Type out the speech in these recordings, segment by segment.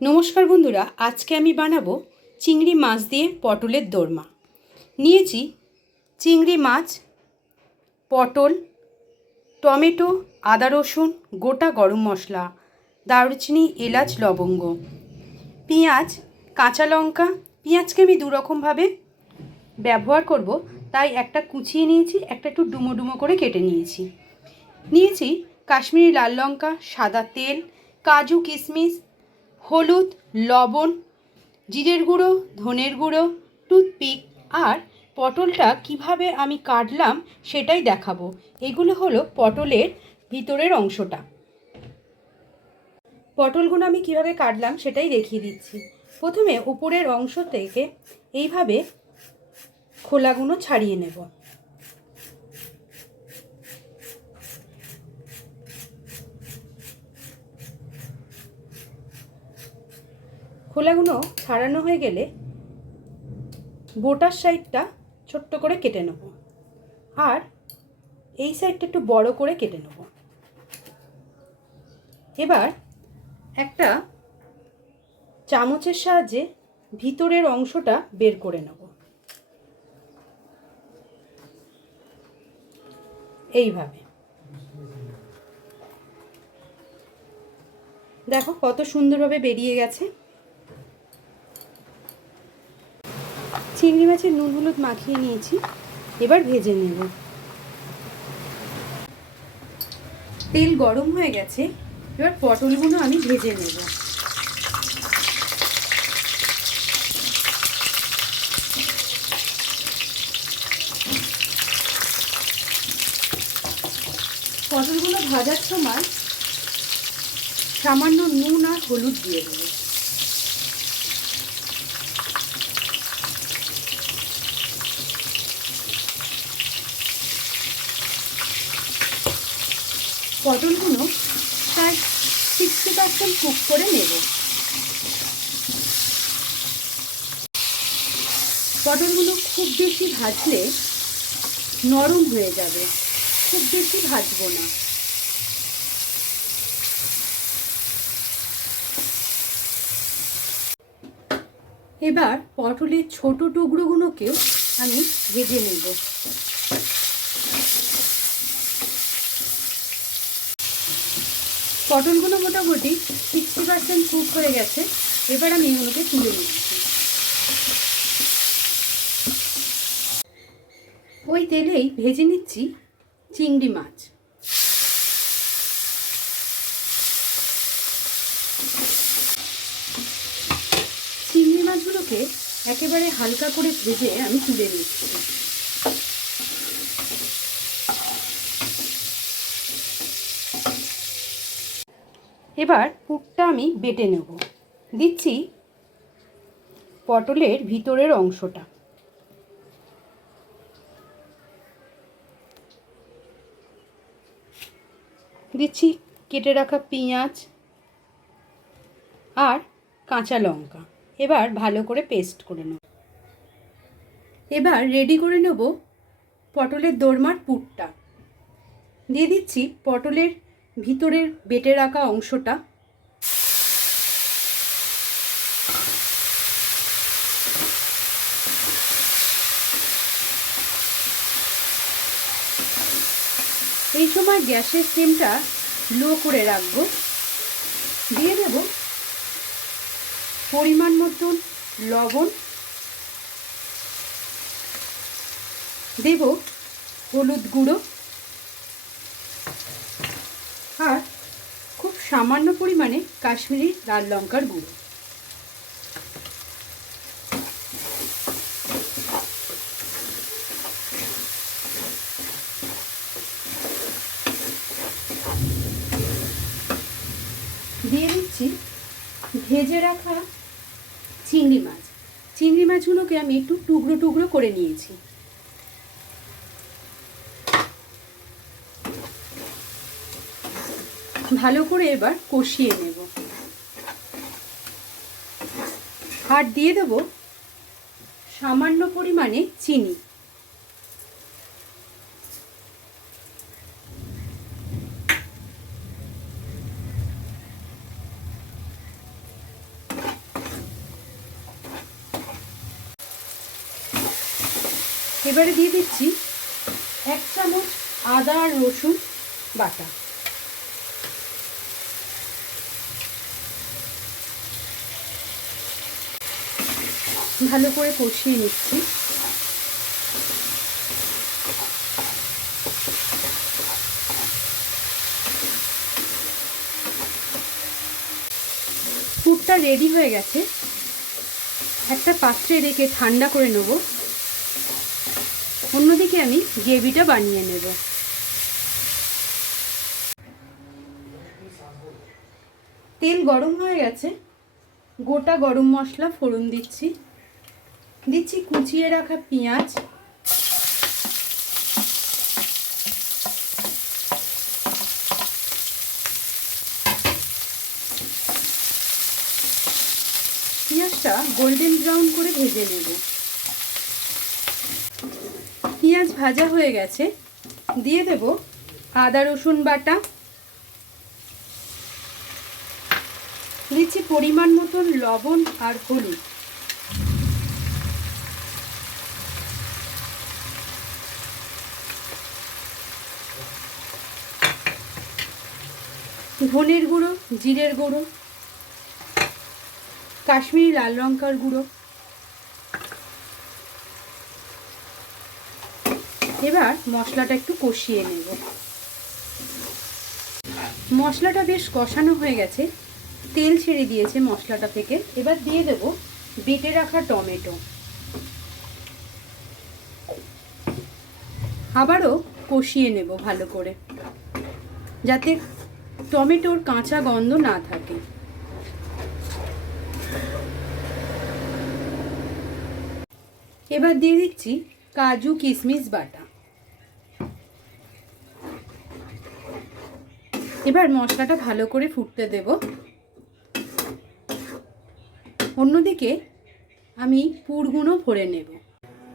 নমস্কার বন্ধুরা, আজকে আমি বানাবো চিংড়ি মাছ দিয়ে পটলের দোরমা। নিয়েছি চিংড়ি মাছ, পটল, টমেটো, আদা রসুন, গোটা গরম মশলা, দারুচিনি, এলাচ, লবঙ্গ, পেঁয়াজ, কাঁচা লঙ্কা। পেঁয়াজকে আমি দুরকমভাবে ব্যবহার করব, তাই একটা কুচিয়ে নিয়েছি, একটা একটু ডুমো ডুমো করে কেটে নিয়েছি। নিয়েছি কাশ্মীরি লাল লঙ্কা, সাদা তেল, কাজু, কিশমিশ, হলুদ, লবণ, জিরের গুঁড়ো, ধনের গুঁড়ো, টুথপিক। আর পটলটা কিভাবে আমি কাটলাম সেটাই দেখাবো। এগুলো হলো পটলের ভিতরের অংশটা। পটলগুলো আমি কিভাবে কাটলাম সেটাই দেখিয়ে দিচ্ছি। প্রথমে উপরের অংশ থেকে এইভাবে খোলাগুলো ছাড়িয়ে নেব। খোলাগুলো ছাড়ানো হয়ে গেলে বোটার সাইডটা ছোট্ট করে কেটে নেব, আর এই সাইডটা একটু বড় করে কেটে নেব। এবার একটা চামচের সাহায্যে ভিতরের অংশটা বের করে নেব। এইভাবে দেখো কত সুন্দরভাবে বেরিয়ে গেছে। চিংড়ি মাছের নুন হলুদ মাখিয়ে নিয়েছি, এবার ভেজে নেব। তেল গরম হয়ে গেছে, এবার পটলগুলো আমি ভেজে নেব। পটলগুলো ভাজার সময় সামান্য নুন আর হলুদ দিয়ে দেবো। পটলগুলো প্রায় 60% কুক করে নেব। পটলগুলো খুব বেশি ভাজলে নরম হয়ে যাবে, খুব বেশি ভাজবো না। এবার পটলের ছোট টুকরোগুলোকেও আমি ভেজে নেব। পটলগুলো মোটামুটি 60% কুক হয়ে গেছে, এবার আমি এগুলোকে তুলে নিচ্ছি। ওই তেলেই ভেজে নিচ্ছি চিংড়ি মাছ। চিংড়ি মাছগুলোকে একেবারে হালকা করে ভেজে আমি তুলে নিচ্ছি। এবার পুরটা আমি বেটে নেব। দিচ্ছি পটলের ভিতরের অংশটা, দিচ্ছি কেটে রাখা পেঁয়াজ আর কাঁচা লঙ্কা। এবার ভালো করে পেস্ট করে নেব। এবার রেডি করে নেব পটলের দোরমার পুরটা। দিয়ে দিচ্ছি পটলের ভিতরের বেটে রাখা অংশটা। এই সময় গ্যাসের ফ্লেমটা লো করে রাখবো। দিয়ে দেব পরিমাণ মতন লবণ, দেব হলুদ গুঁড়ো, আর খুব সামান্য পরিমাণে কাশ্মীরি লাল লঙ্কার গুঁড়ো। দিয়ে দিচ্ছি ভেজে রাখা চিংড়ি মাছ। চিংড়ি মাছগুলোকে আমি একটু টুকরো টুকরো করে নিয়েছি। ভালো করে এবার কষিয়ে নেব, আর দিয়ে দেব সামান্য পরিমাণে চিনি। এবারে দিয়ে দিচ্ছি 1 চামচ আদা আর রসুন বাটা। ভালো করে কষিয়ে নিচ্ছি। পুরটা রেডি হয়ে গেছে। একটা পাত্রে রেখে ঠান্ডা করে নেব। অন্যদিকে আমি গ্রেভিটা বানিয়ে নেব। তেল গরম হয়ে গেছে। গোটা গরম মশলা ফোড়ন দিচ্ছি। কুচিয়ে রাখা পেঁয়াজ, পেঁয়াজটা গোল্ডেন ব্রাউন করে ভেজে নেব। পেঁয়াজ ভাজা হয়ে গেছে। দিয়ে দেব আদা রসুন বাটা। দিচ্ছি পরিমাণ মতন লবণ আর হলুদ। ধনের গুঁড়ো, জিরের গুঁড়ো, কাশ্মীরি লাল লঙ্কার গুঁড়ো। এবার মশলাটা একটু কষিয়ে নেব। মশলাটা বেশ কষানো হয়ে গেছে, তেল ছেড়ে দিয়েছে মশলাটা থেকে। এবার দিয়ে দেব বেটে রাখা টমেটো। আবারও কষিয়ে নেব ভালো করে, যাতে টমেটোর কাঁচা গন্ধ না থাকে। এবার দিয়ে দিচ্ছি কাজু কিশমিশ বাটা। এবার মশলাটা ভালো করে ফুটতে দেব। অন্যদিকে আমি পুরগুলো ভরে নেব।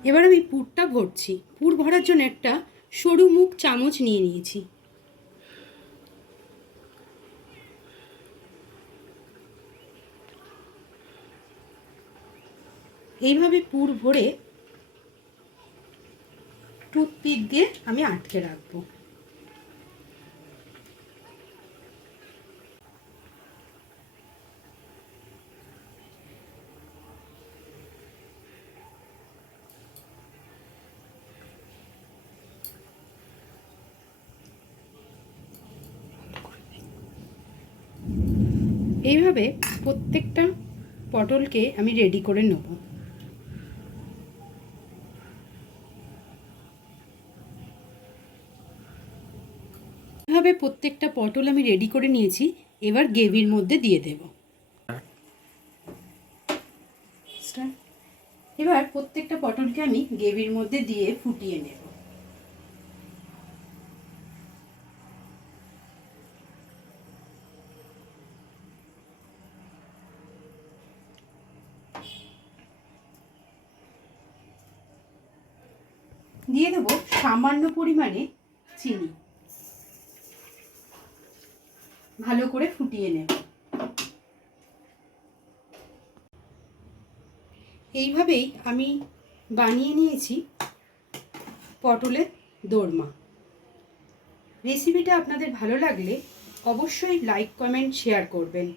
এবার আমি পুরটা ভরছি। পুর ভরার জন্য একটা সরু মুখ চামচ নিয়ে নিয়েছি। এইভাবে পুর ভরে টুথপিক দিয়ে আমি আটকে রাখবো। এইভাবে প্রত্যেকটা পটলকে আমি রেডি করে নেব। এইভাবে প্রত্যেকটা পটল আমি রেডি করে নিয়েছি। এবার গ্রেভির মধ্যে দিয়ে দেব। এবার প্রত্যেকটা পটলকে আমি গ্রেভির মধ্যে দিয়ে ফুটিয়ে নেব। দিয়ে দেব সামান্য পরিমাণে চিনি। ভালো করে ফুটিয়ে নেব। এইভাবেই আমি বানিয়ে নিয়েছি পটলের দোরমা। রেসিপিটা আপনাদের ভালো লাগলে অবশ্যই লাইক, কমেন্ট, শেয়ার করবেন।